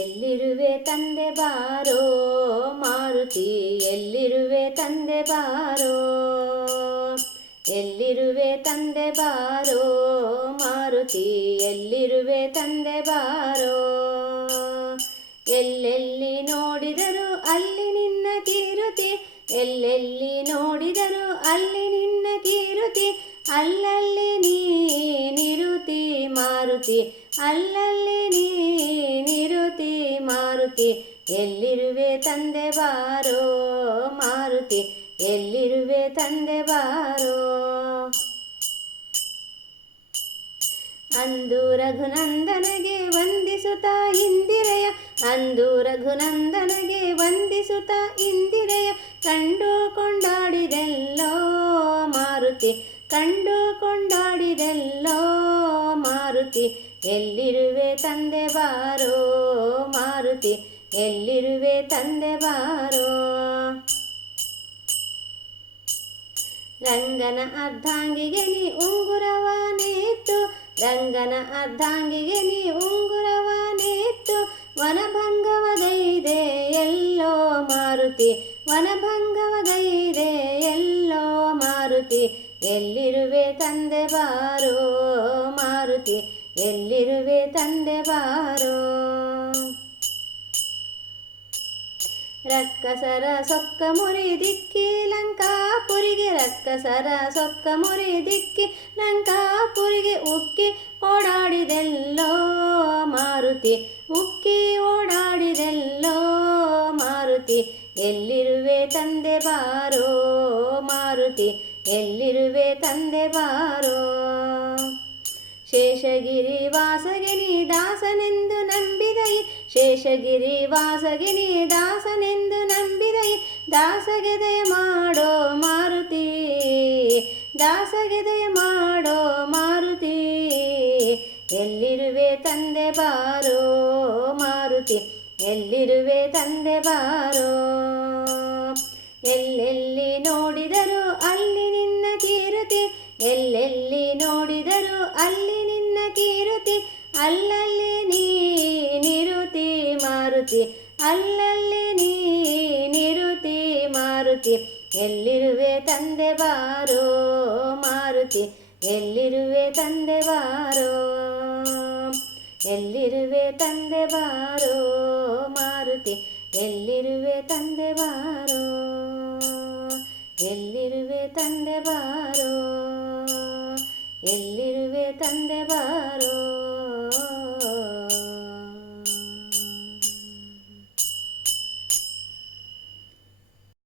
ಎಲ್ಲಿರುವೆ ತಂದೆ ಬಾರೋ ಮಾರುತಿ, ಎಲ್ಲಿರುವೆ ತಂದೆ ಬಾರೋ, ಎಲ್ಲಿರುವೆ ತಂದೆ ಬಾರೋ ಮಾರುತಿ, ಎಲ್ಲಿರುವೆ ತಂದೆ ಬಾರೋ. ಎಲ್ಲೆಲ್ಲಿ ನೋಡಿದರು ಅಲ್ಲಿ ನಿನ್ನ ಕೀರುತಿ, ಎಲ್ಲೆಲ್ಲಿ ನೋಡಿದರು ಅಲ್ಲಿ ನಿನ್ನ ಕೀರುತಿ, ಅಲ್ಲಲ್ಲಿ ನೀನಿರುತಿ ಮಾರುತಿ, ಅಲ್ಲಲ್ಲಿ ನೀನಿರುತಿ ಮಾರುತಿ. ಎಲ್ಲಿರುವೆ ತಂದೆ ಬಾರೋ ಮಾರುತಿ, ಎಲ್ಲಿರುವೆ ತಂದೆ ಬಾರೋ. ಅಂದು ರಘುನಂದನಗೆ ವಂದಿಸುತ್ತಾ ಇಂದಿರೆಯ, ಅಂದು ರಘುನಂದನಗೆ ವಂದಿಸುತ್ತಾ ಇಂದಿರೆಯ, ಕಂಡು ಕೊಂಡಾಡಿದೆಲ್ಲೋ ಮಾರುತಿ, ಕಂಡು ಕೊಂಡಾಡಿದೆಲ್ಲೋ ಮಾರುತಿ. ಎಲ್ಲಿರುವೆ ತಂದೆ ಬಾರೋ ಮಾರುತಿ, ಎಲ್ಲಿರುವೆ ತಂದೆ ಬಾರೋ. ರಂಗನ ಅರ್ಧಾಂಗಿಗೆ ನೀ ಉಂಗುರವನೇತ್ತು, ರಂಗನ ಅರ್ಧಾಂಗಿಗೆ ನೀ ಉಂಗುರವನೇತ್ತು, ವನಭಂಗವಗೈದೆ ಎಲ್ಲೋ ಮಾರುತಿ, ವನಭಂಗವಗೈದೆ ಎಲ್ಲೋ ಮಾರುತಿ. ಎಲ್ಲಿರುವೆ ತಂದೆ ಬಾರೋ ಮಾರುತಿ, ಎಲ್ಲಿರುವೆ ತಂದೆ ಬಾರೋ. ರಕ್ಕಸರ ಸೊಕ್ಕ ಮುರಿದಿಕ್ಕಿ ಲಂಕಾಪುರಿಗೆ, ರಕ್ಕಸರ ಸೊಕ್ಕ ಮುರಿದಿಕ್ಕಿ ಲಂಕಾಪುರಿಗೆ, ಉಕ್ಕಿ ಓಡಾಡಿದೆಲ್ಲೋ ಮಾರುತಿ, ಉಕ್ಕಿ ಓಡಾಡಿದೆಲ್ಲೋ ಮಾರುತಿ. ಎಲ್ಲಿರುವೆ ತಂದೆ ಬಾರೋ ಮಾರುತಿ, ಎಲ್ಲಿರುವೆ ತಂದೆ ಬಾರೋ. ಶೇಷಗಿರಿ ವಾಸಗೆ ನೀ ದಾಸನೆಂದು ನಂಬಿದೈ, ಶೇಷಗಿರಿ ವಾಸಗೆ ನೀ ದಾಸನೆಂದು ನಂಬಿದೈ, ದಾಸಗೆ ದಯ ಮಾಡೋ ಮಾರುತಿ, ದಾಸಗೆ ದಯ ಮಾಡೋ ಮಾರುತಿ. ಎಲ್ಲಿರುವೆ ತಂದೆ ಬಾರೋ ಮಾರುತಿ, ಎಲ್ಲಿರುವೆ ತಂದೆ ಬಾರೋ. ಎಲ್ಲೆಲ್ಲಿ ನೋಡಿದರು ಅಲ್ಲಿ ನಿನ್ನ ಕೀರುತಿ, ಎಲ್ಲೆಲ್ಲಿ ನೋಡಿದರು ಅಲ್ಲಿ ನಿನ್ನ ಕೀರುತಿ, ಅಲ್ಲಲ್ಲಿ ನೀನಿರುತಿ ಮಾರುತಿ, ಅಲ್ಲಲ್ಲಿ ನೀನಿರುತಿ ಮಾರುತಿ. ಎಲ್ಲಿರುವೆ ತಂದೆ ಬಾರೋ ಮಾರುತಿ, ಎಲ್ಲಿರುವೆ ತಂದೆ ಬಾರೋ, ಎಲ್ಲಿರುವೆ ತಂದೆ ಬಾರೋ ಮಾರುತಿ, ಎಲ್ಲಿರುವೆ ತಂದೆ ಬಾರೋ, ಎಲ್ಲಿರುವೆ ತಂದೆ ಬಾರೋ, ಎಲ್ಲಿರುವೆ ತಂದೆ ಬಾರೋ.